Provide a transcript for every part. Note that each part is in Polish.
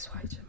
słuchajcie.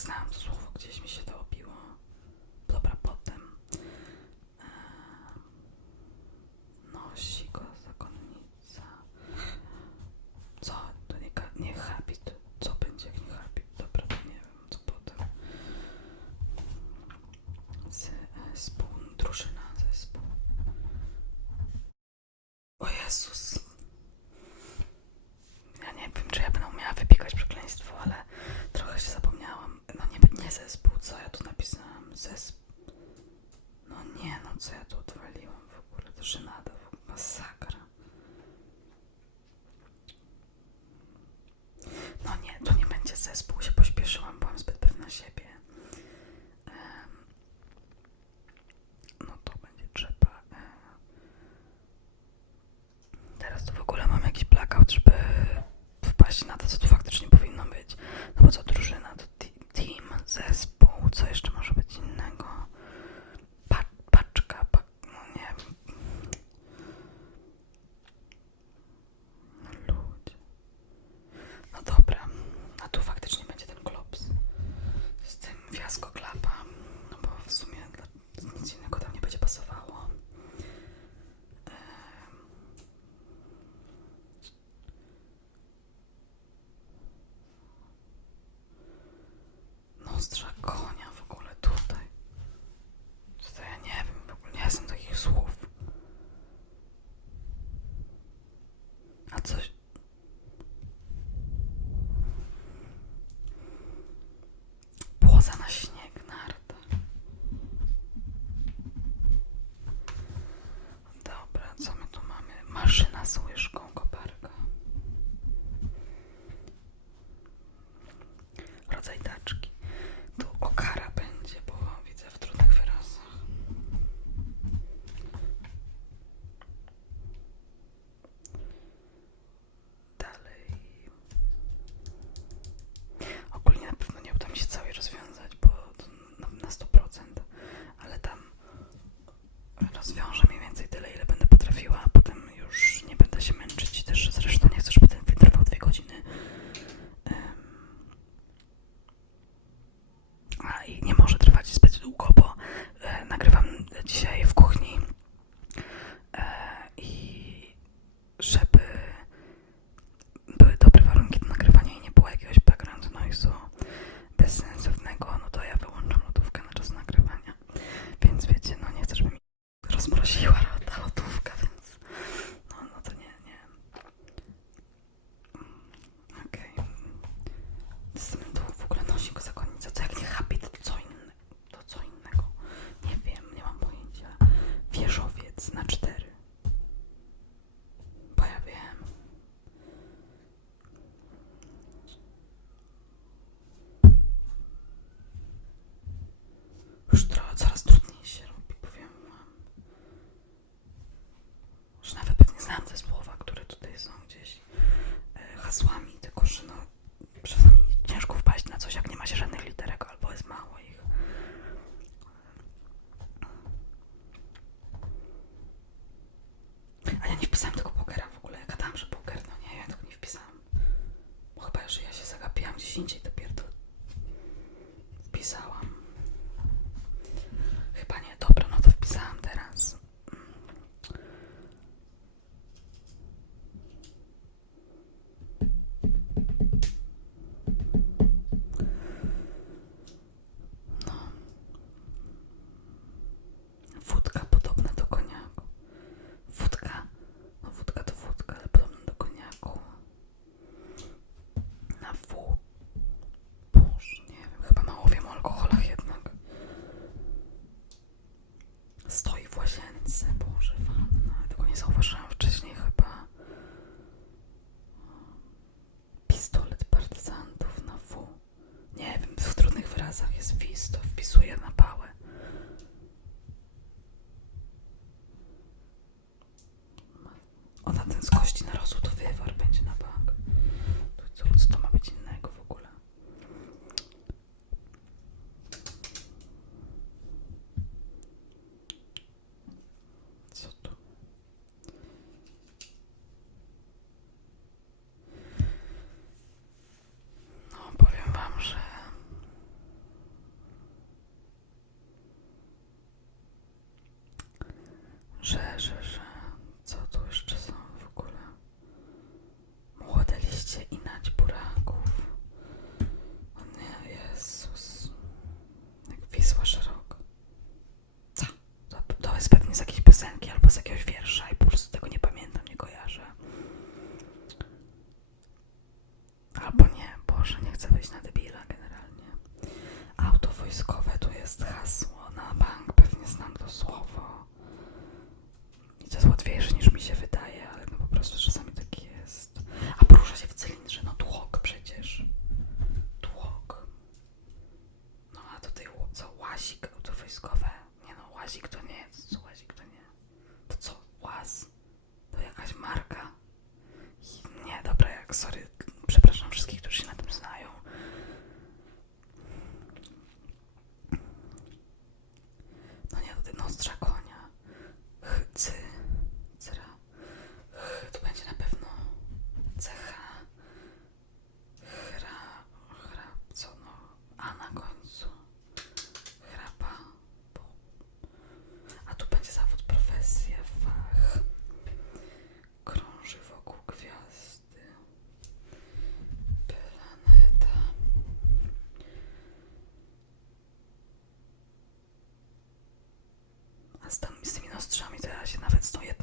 Kız Thanks. z. gdzieś indziej dopiero to pisałam. Chyba nie вас, уважаемые. stoję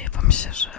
wydaje wam się, że